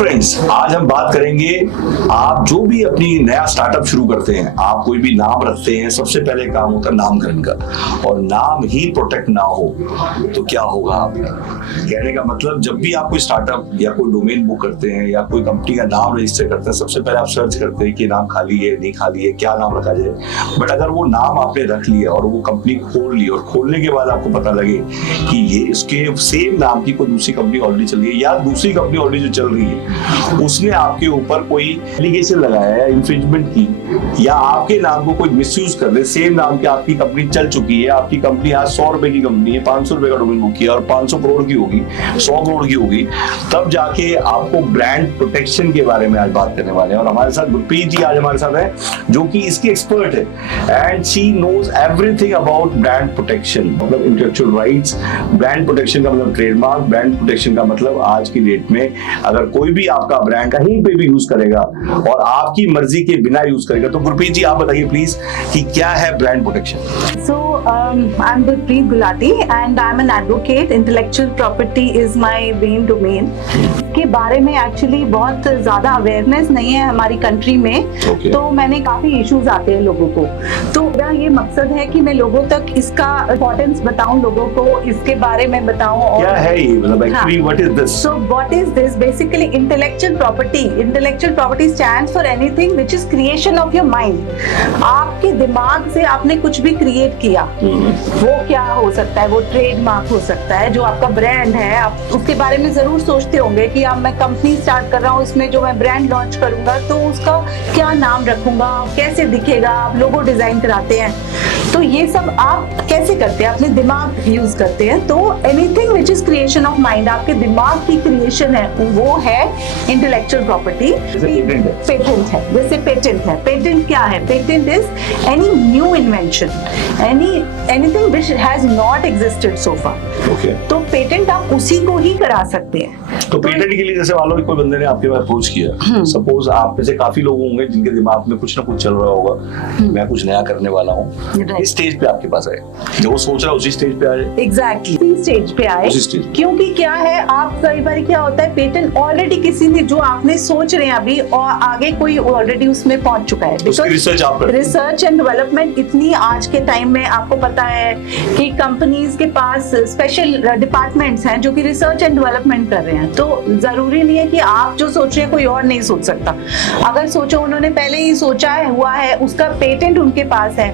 Friends, आज हम बात करेंगे, आप जो भी अपनी नया स्टार्टअप शुरू करते हैं, आप कोई भी नाम रखते हैं, सबसे पहले काम होता है नामकरण का, और नाम ही प्रोटेक्ट ना हो तो क्या होगा आपका। कहने का मतलब, जब भी आप कोई स्टार्टअप या कोई डोमेन बुक करते हैं या कोई कंपनी का नाम रजिस्टर करते हैं, सबसे पहले आप सर्च करते हैं कि नाम खाली है नहीं खाली है, क्या नाम रखा जाए। बट अगर वो नाम आपने रख लिया और वो कंपनी खोल ली, और खोलने के बाद आपको पता लगे कि ये इसके सेम नाम की कोई दूसरी कंपनी ऑलरेडी चल रही है, या दूसरी कंपनी ऑलरेडी जो चल रही है उसने आपके ऊपर कोई एलिगेशन लगाया है इंफ्रिंजमेंट की, या आपके नाम को कोई मिसयूज कर रहे, सेम नाम की आपकी कंपनी चल चुकी है, आपकी कंपनी आज 100 रुपए की कंपनी है, 500 रुपए का डोमेन बुक किया और 500 करोड़ की होगी, 100 करोड़ की होगी, तब जाके आपको ब्रांड प्रोटेक्शन के बारे में आज बात करने वाले हैं। और हमारे साथ गुरप्रीत जी आज हमारे साथ है, जो कि इसकी एक्सपर्ट है, and she knows everything about brand protection, मतलब इंटेलेक्चुअल राइट्स। ब्रांड प्रोटेक्शन का मतलब ट्रेडमार्क, ब्रांड प्रोटेक्शन का मतलब आज की डेट में अगर कोई भी आपका ब्रांड कहीं पे भी यूज करेगा और आपकी मर्जी के बिना यूज करेगा, तो गुरप्रीत जी आप बताइए प्लीज कि क्या है brand protection. So I'm Gurpreet Gulati and I'm an advocate. Intellectual property is my main domain. के बारे में एक्चुअली बहुत ज्यादा अवेयरनेस नहीं है हमारी कंट्री में, तो मैंने काफी इश्यूज आते हैं लोगों को, तो मेरा ये मकसद है कि मैं लोगों तक इसका इम्पोर्टेंस बताऊं, लोगों को इसके बारे में बताऊं। और क्या है ये, मतलब actually what is this? So what is this? Basically intellectual property stands for anything which is creation of your mind. आपके दिमाग से आपने कुछ भी क्रिएट किया, वो क्या हो सकता है, वो ट्रेडमार्क हो सकता है, जो आपका ब्रांड है, आप उसके बारे में जरूर सोचते होंगे कि अब मैं कंपनी स्टार्ट कर रहा हूँ, इसमें जो मैं ब्रांड लॉन्च करूंगा तो उसका क्या नाम रखूंगा, कैसे दिखेगा, आप लोगो डिजाइन कराते हैं, तो ये सब आप कैसे करते हैं, अपने दिमाग यूज करते हैं। तो anything which is creation of mind, आपके दिमाग की क्रिएशन है, वो है इंटेलेक्चुअल प्रॉपर्टी। पेटेंट है, जैसे पेटेंट है। पेटेंट क्या है? Patent is any new invention, anything which has not existed so far. तो पेटेंट आप उसी को ही करा सकते हैं। तो पेटेंट के लिए जैसे मान लो कोई बंदे ने आपके पास अप्रोच किया, सपोज आप में से काफी लोग होंगे जिनके दिमाग में कुछ ना कुछ चल रहा होगा, मैं कुछ नया करने वाला हूँ, इस स्टेज पे आपके पास आए, जो वो सोच रहा है उसी स्टेज पे आ जाए। एग्जैक्टली स्टेज पे आए, क्योंकि क्या है, आप कई बार क्या होता है, पेटेंट ऑलरेडी किसी ने, जो आपने सोच रहे हैं अभी, और आगे कोई ऑलरेडी उसमें पहुंच चुका है। रिसर्च एंड डेवलपमेंट इतनी आज के टाइम में, आपको पता है कि कंपनीज के पास स्पेशल डिपार्टमेंट्स हैं जो कि रिसर्च एंड डेवलपमेंट कर रहे हैं, तो जरूरी नहीं है कि आप जो सोच रहे हैं कोई और नहीं सोच सकता। अगर सोचो, उन्होंने पहले ही सोचा है, हुआ है, उसका पेटेंट उनके पास है,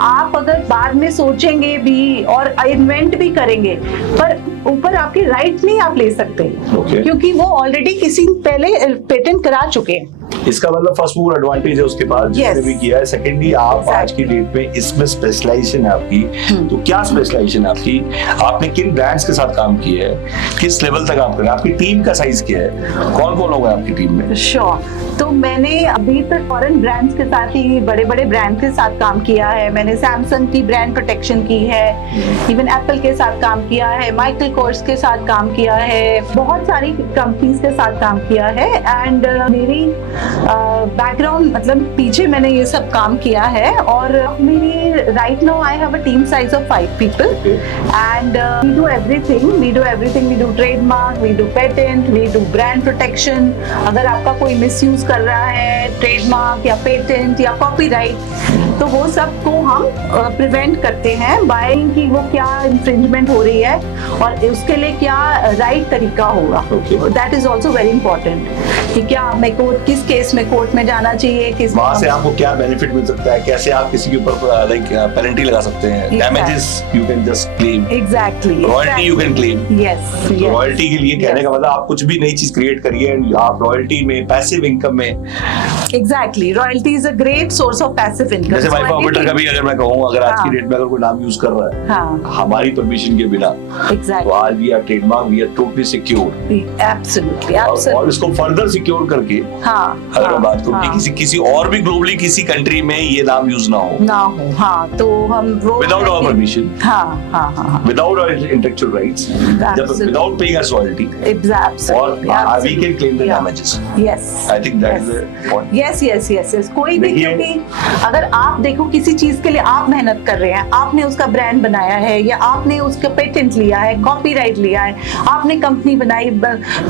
आप अगर बाद में सोचेंगे भी और इन्वेंट भी करेंगे, पर ऊपर आपके राइट नहीं आप ले सकते, क्योंकि वो ऑलरेडी किसी पहले पेटेंट करा चुके हैं। इसका मतलब फर्स्ट मूवर एडवांटेज है उसके पास, जिसने भी किया है। सेकेंडली, आप आज की डेट में इसमें स्पेशलाइजेशन है आपकी, तो क्या स्पेशलाइजेशन है आपकी, आपने किन ब्रांड्स के साथ काम किया है, किस लेवल तक आप कर रहे हैं, आपकी टीम का साइज क्या है, कौन कौन लोग हैं आपकी टीम में? श्योर, तो मैंने अभी तक फॉरेन ब्रांड्स के साथ ही, बड़े बड़े ब्रांड के साथ काम किया है। मैंने सैमसंग की ब्रांड प्रोटेक्शन की है, इवन एप्पल के साथ काम किया है, माइकल कोर्स के साथ काम किया है, बहुत सारी कंपनीज के साथ काम किया है। एंड मेरी बैकग्राउंड, मतलब पीछे मैंने ये सब काम किया है, और मेरी right now I have a team size of 5 people and we do everything, we do trademark, we do patent, we do brand protection। अगर आपका कोई मिसयूज कर रहा है ट्रेडमार्क या पेटेंट या कॉपीराइट, तो वो सब को हम प्रिवेंट करते हैं बाय कि वो क्या इंफ्रिंजमेंट हो रही है और उसके लिए क्या राइट तरीका होगा। That is also very important कि क्या मैं कोर्ट, किस केस में कोर्ट में जाना चाहिए, किस वहाँ से आपको क्या बेनिफिट मिल सकता है, कैसे आप किसी के ऊपर लाइक पेनल्टी लगा सकते हैं, damages you can just claim, exactly royalty you can claim. Yes, royalty के लिए कहने का मतलब आप कुछ भी नई चीज क्रिएट करिए, आप रॉयल्टी में, पैसिव इनकम में। Exactly, royalty is a great source of passive income. जैसे भाई ऑपरेटर का भी अगर मैं कहूँ, अगर आज की डेट में अगर कोई नाम यूज कर रहा है हमारी परमिशन के बिना, तो आज we are trademark, we are totally secure. Absolutely, और इसको फर्दर सिक्योर करके अगर मैं बात करूँ कि किसी और भी ग्लोबली किसी कंट्री में ये नाम यूज ना हो, तो हम without our permission, without our intellectual rights, without paying us royalty, और we can claim the damages. Yes, I think that is the point. Yes, कोई भी, क्योंकि अगर आप आप देखो किसी चीज के लिए आप मेहनत कर रहे हैं, आपने उसका ब्रांड बनाया है या आपने उसका पेटेंट लिया है, कॉपीराइट लिया है, आपने कंपनी बनाई,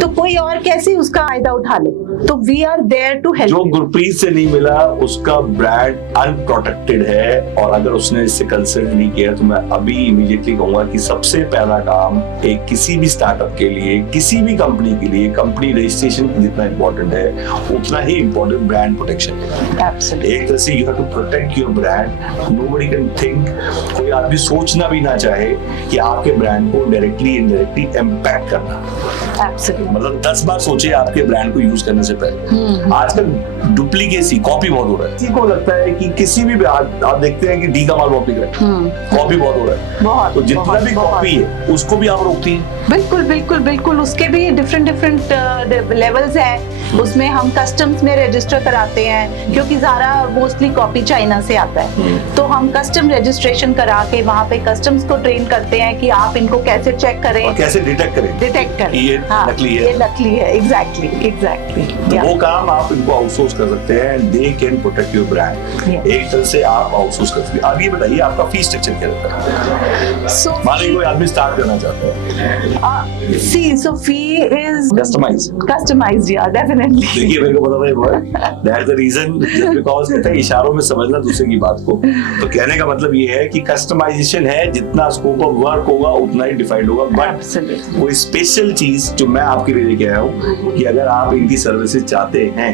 तो कोई और कैसे उसका फायदा उठा ले? तो we are there to help. जो गुरप्रीत से नहीं मिला उसका ब्रांड अनप्रोटेक्टेड है, और अगर उसने इससे कंसल्ट नहीं किया तो मैं अभी इमीडिएटली कहूंगा कि सबसे पहला काम एक किसी भी स्टार्टअप के लिए, किसी भी कंपनी के लिए, कंपनी रजिस्ट्रेशन जितना इंपॉर्टेंट है उतना ही इंपॉर्टेंट ब्रांड प्रोटेक्शन है। एब्सोल्युटली। एक तरह से you have to protect your brand. Nobody can think, कोई आदमी सोचना भी ना चाहे कि आपके ब्रांड को डायरेक्टली इनडायरेक्टली इम्पैक्ट करना। एब्सोल्युटली। मतलब 10 बार सोचे आपके ब्रांड को यूज करने से पहले। आजकल डुप्लीकेसी, कॉपी बहुत हो रहा है। किसी को लगता है कि किसी भी आप देखते हैं कि डी का माल बहुत बिक रहा है, कॉपी बहुत हो रहा है, बहुत, तो जितना बहुत, भी कॉपी है उसको भी आप रोकती हैं। बिल्कुल बिल्कुल बिल्कुल, उसके भी डिफरेंट लेवल्स हैं। उसमें हम कस्टम्स में रजिस्टर कराते हैं, क्योंकि ज़ारा मोस्टली कॉपी चाइना से आता है, तो हम कस्टम रजिस्ट्रेशन करा के वहाँ पे कस्टम्स को ट्रेन करते हैं कि आप इनको कैसे चेक करें और कैसे डिटेक्ट करें कि ये नकली है, ये नकली है। एग्जैक्टली। तो वो काम आप इनको आउटसोर्स कर सकते हैं। They can protect your brand. एक तरह से आप आउटसोर्स कर सकते हैं। अब ये बताइए आपका फी स्ट्रक्चर क्या रहता है? मान लीजिए कोई आदमी स्टार्ट करना चाहता है। so fee is customized, yeah, definitely. देखिए मेरे को पता था that's the reason, just because कहते हैं इशारों में समझना दूसरे की बात को। तो कहने का मतलब ये है कि कस्टमाइजेशन है, जितना स्कोप ऑफ वर्क होगा उतना ही डिफाइंड होगा। बट कोई स्पेशल चीज जो मैं आपके लिए लेके आया हूँ कि अगर आप इनकी सर्विसेज चाहते हैं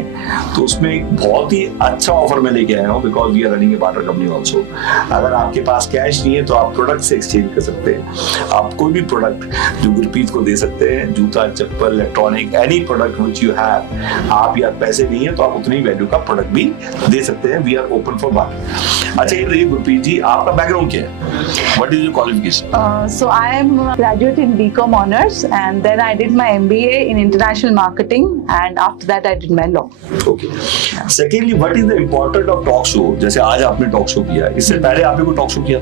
तो उसमें एक बहुत ही अच्छा ऑफर मैं लेके आया हूँ, because we are running a partner company also. अगर आपके पास कैश नहीं है तो आप प्रोडक्ट से एक्सचेंज कर सकते हैं। आप कोई भी प्रोडक्ट जो गुरप्रीत को दे सकते हैं, जूता, चप्पल, electronic, any product which you have. आप या पैसे नहीं है तो आप उतनी वैल्यू का प्रोडक्ट भी दे सकते हैं। We are open for bargaining. अच्छा ये बताइए गुरप्रीत जी, आपका बैकग्राउंड क्या है? What is your qualification? So I am a graduate in BCom honors, and then I did my MBA in international marketing, and after that I did my law. Okay. Secondly, what is the importance of talk show? जैसे आज आपने talk show किया, इससे पहले आपने कोई talk show किया?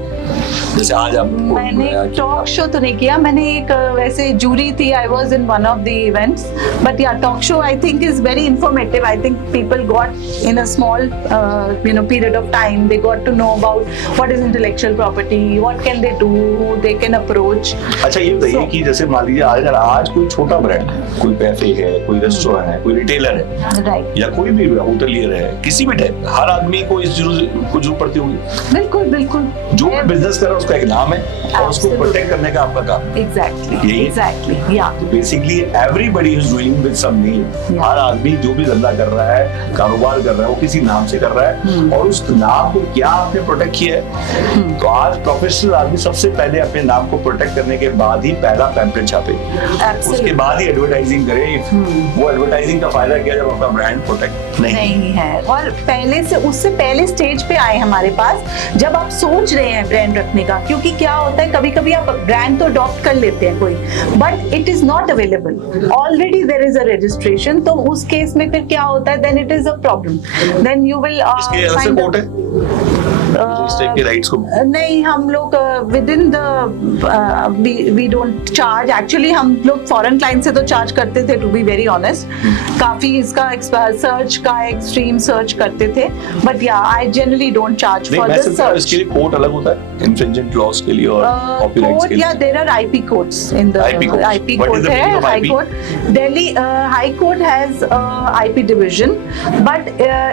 जैसे आज आप मैंने टॉक शो तो नहीं किया, मैंने एक वैसे जूरी थी, I was in one of the events, but yeah talk show I think is very informative. I think people got in a small period of time, they got to know about what is intellectual property, what can they do, who they can approach. अच्छा ये बताइए कि जैसे मान लीजिए अगर आज कोई छोटा ब्रांड, कोई कैफे है, कोई रेस्टोरेंट है, कोई रिटेलर है, राइट, या कोई भी होटलियर है, किसी भी टाइप, हर आदमी को इस जरूरत पड़ती होगी. बिल्कुल बिल्कुल. जो बिजनेस कर रहा है उसका एक नाम है और उसको प्रोटेक्ट करने का आपका काम. Exactly yeah basically everybody is doing with some name. हर आदमी जो भी धंधा कर रहा है, कारोबार कर रहा है, वो किसी नाम से कर रहा है, और उस नाम को क्या आपने प्रोटेक्ट किया है. तो आज प्रोफेशनल आदमी सबसे पहले अपने नाम को प्रोटेक्ट करने के बाद ही पहला पैम्पलेट छापे, उसके बाद ही एडवर्टाइजिंग करे. वो एडवर्टाइजिंग का फायदा क्या जब आपका ब्रांड प्रोटेक्ट नहीं है. और पहले से उससे पहले स्टेज पे आए हमारे पास जब आप सोच रहे हैं ब्रांड रखने का, क्योंकि क्या होता है कभी कभी आप ब्रांड तो अडॉप्ट कर लेते हैं कोई, but it is not available, already there is a registration. तो उस केस में फिर क्या होता है, then it is a problem. Then you will इसके अलग से कोर्ट है इस टाइप के राइट्स को? नहीं, हम लोग with in the we don't charge. Actually हम लोग फॉरेन क्लाइंट से तो चार्ज करते थे, टू बी वेरी ऑनेस्ट. काफी इसका सर्च का एक्सट्रीम सर्च करते थे, बट या I generally don't charge for the search. इसके लिए कोड अलग होता है इन्फ्रिंजेंट लॉस के लिए और कॉपीराइट्स के लिए? Yeah there are IP codes in the IP code है. High court Delhi high court has IP division, but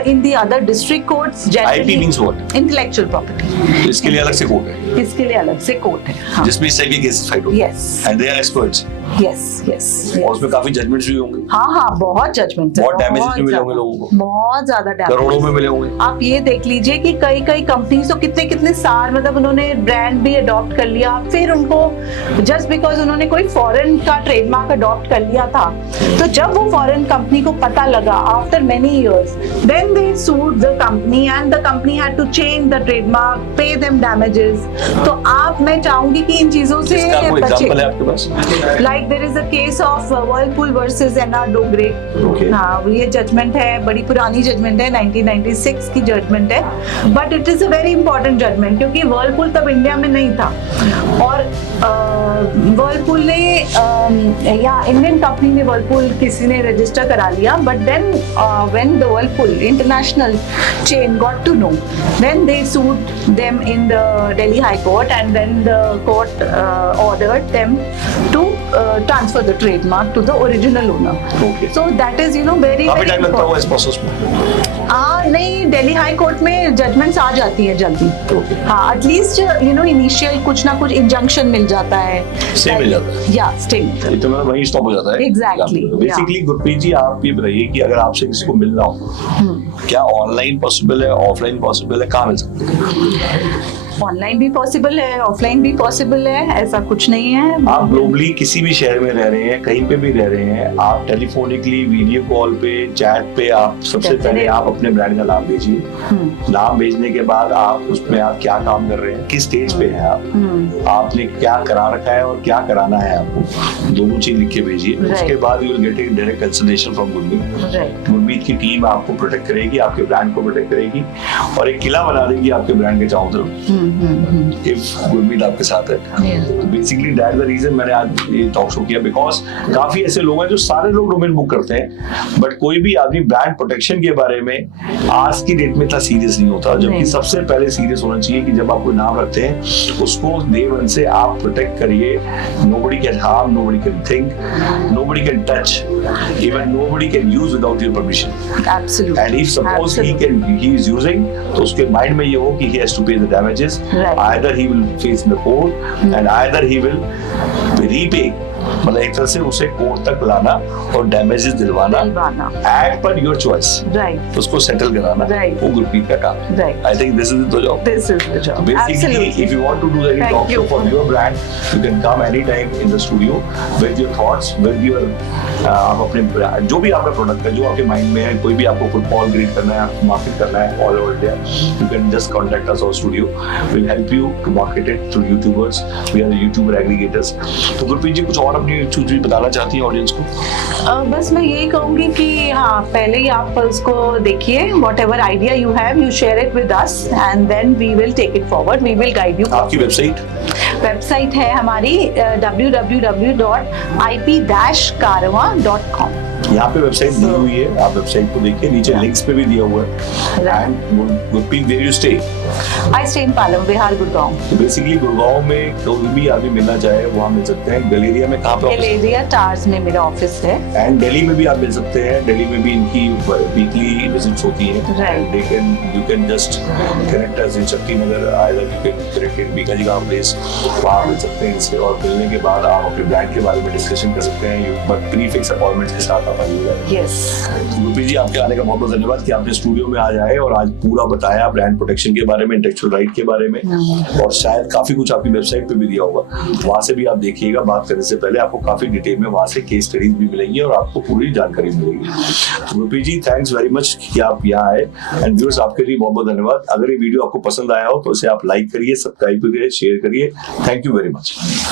in the other district courts generally IP means what? Intellectual property. इसके लिए अलग से कोड है? इसके लिए अलग से कोर्ट है. हाँ. जिसमें सेबी केसेस फाइट होते हैं. Yes. And they are experts. Yes. और उसमें काफी जजमेंट्स भी होंगे. हाँ, बहुत जजमेंट, बहुत डैमेजेस भी मिले होंगे लोगों को, बहुत ज्यादा डैमेज, करोड़ों में मिले होंगे. आप ये देख लीजिए कि कई कंपनीज तो कितने साल मतलब उन्होंने ब्रांड भी अडॉप्ट कर लिया, फिर उनको जस्ट बिकॉज उन्होंने कोई फॉरेन का ट्रेडमार्क अडॉप्ट कर लिया था, तो जब वो फॉरेन कंपनी को पता लगा after many years, then they sued the company and the company had to change the trademark, pay them damages. तो मैं चाहूंगी कि इन चीजों से इसका कोई एग्जांपल है आपके पास? Like like there is a case of Whirlpool versus NR Dogre. Okay. हाँ, ये जजमेंट है, बड़ी पुरानी जजमेंट है, 1996 की जजमेंट है, but it is a very important judgement क्योंकि वर्लपूल तब इंडिया में नहीं था और वर्लपूल ने या इंडियन कंपनी ने वर्लपूल किसी ने रजिस्टर करा लिया, but then when the Whirlpool international chain got to know, then they sued them in the Delhi high court and then the court ordered them to transfer the trademark to the original owner. Okay. So that is very काफी very time लगता होगा important. इस process में? नहीं, Delhi high court में judgements आ जाती है जल्दी। Okay. हाँ, एटलीस्ट इनिशियल कुछ ना कुछ इंजंक्शन मिल जाता है, Stay मिल जाता है। या स्टे। ये तो मतलब वहीं स्टॉप हो जाता है। Exactly, बेसिकली गुरप्रीत जी, आप ये बताइए कि अगर आपसे किसी को मिलना हो, क्या ऑनलाइन पॉसिबल है, ऑफलाइन पॉसिबल है, कहाँ मिल सकते हैं? ऑनलाइन भी पॉसिबल है, ऑफलाइन भी पॉसिबल है, ऐसा कुछ नहीं है। आप ग्लोबली किसी भी शहर में रह रहे हैं, कहीं पे भी रह रहे हैं, आप टेलीफोनिकली, वीडियो कॉल पे, चैट पे, आप सबसे पहले आप अपने ब्रांड का नाम भेजिए। नाम भेजने के बाद आप उसमें आप क्या काम कर रहे हैं, किस स्टेज पे हैं आप, आपने क्या करा रखा है और क्या कराना है आपको, दोनों चीज लिख के भेजिए। Right. उसके बाद you will get A direct consultation from Gurmeet. Right. Gurmeet की टीम आपको प्रोटेक्ट करेगी, आपके ब्रांड को प्रोटेक्ट करेगी और एक किला बना देगी आपके ब्रांड के चारों तरफ। इफ गुरमीत आपके साथ है, बेसिकली दैट द रीजन मैंने आज ये टॉक शो किया, बिकॉज काफी ऐसे लोग हैं जो सारे लोग डोमेन बुक करते हैं, बट कोई भी आदमी ब्रांड प्रोटेक्शन के बारे में आज की डेट में इतना सीरियस नहीं होता, जबकि नहीं। सबसे पहले सीरियस होना चाहिए कि जब आप कोई नाम रखते हैं उसको डे वन से आप प्रोटेक्ट करिए। Nobody can harm, nobody can think, nobody can touch, even nobody can use without your permission. Absolutely. And if suppose he is using, तो उसके माइंड में ये हो कि he has to pay the damages. Right. Either he will face in the court and either he will repay. मतलब एक तरह से उसे कोर्ट तक लाना और डैमेजेस दिलवाना at per your choice, right, उसको सेटल कराना, Right. वो गुरप्रीत का काम है। Right. I think this is the job. This is the job. Basically, if you want to do any Thank talk show you. for your brand, you can come anytime in the studio with your thoughts, with your आप अपने brand, जो भी आपका product है, जो आपके mind में है, कोई भी आपको फुटबॉल ग्रेड करना है, मार्केट करना है all over India, you can just contact us our studio. We'll help you to market it through YouTubers. We are the YouTuber aggregators. तो गुरप्रीत जी कुछ और अपनी चीज बताना चाहती हैं ऑडियंस को? बस मैं यही कहूंगी कि हाँ, पहले ही आप उसको देखिए, whatever idea you have, you share it with us and then we will take it forward. We will guide you. आपकी वेबसाइट? वेबसाइट है हमारी www.ip-कारवां.com। यहाँ पे वेबसाइट दी हुई है, आप वेबसाइट को देखिए, नीचे लिंक्स पे भी दिया हुआ है। And Gurpreet, where you stay? I stay in Palam Vihar, Gurgaon. तो बेसिकली गुड़गांव में कोई भी आदमी मिलना चाहे वहाँ मिल सकते हैं। गलेरिया में कहाँ पे ऑफिस है? गलेरिया टार्स में मेरा ऑफिस है। एंड दिल्ली में भी आप मिल सकते हैं, दिल्ली में भी इनकी वीकली विजिट्स होती हैं। Right. You can just connect us in Shakti Nagar, either you can connect in Bikaji का प्लेस, वहाँ मिल सकते हैं इनसे, और मिलने के बाद आप अपने ब्रांड के बारे में डिस्कशन कर सकते हैं, बट प्री फिक्स अपॉइंटमेंट के साथ आप आइएगा। यस। गुरप्रीत जी, आपके आने का बहुत बहुत धन्यवाद कि आपने स्टूडियो में आज आए और आज पूरा बताया ब्रांड प्रोटेक्शन के बारे में, इंटेलेक्चुअल राइट के बारे में, और शायद काफी कुछ आपकी वेबसाइट पे भी दिया होगा, वहां से भी आप देखिएगा। बात करने से पहले आपको काफी डिटेल में वहां से केस स्टडीज भी मिलेंगी और आपको पूरी जानकारी मिलेगी। तो गुरप्रीत जी, थैंक्स वेरी मच कि आप यहाँ आए, एंड व्यूअर्स आपके लिए बहुत बहुत धन्यवाद। अगर ये वीडियो आपको पसंद आया हो तो इसे आप लाइक करिए, सब्सक्राइब करिए, शेयर करिए। Thank you very much.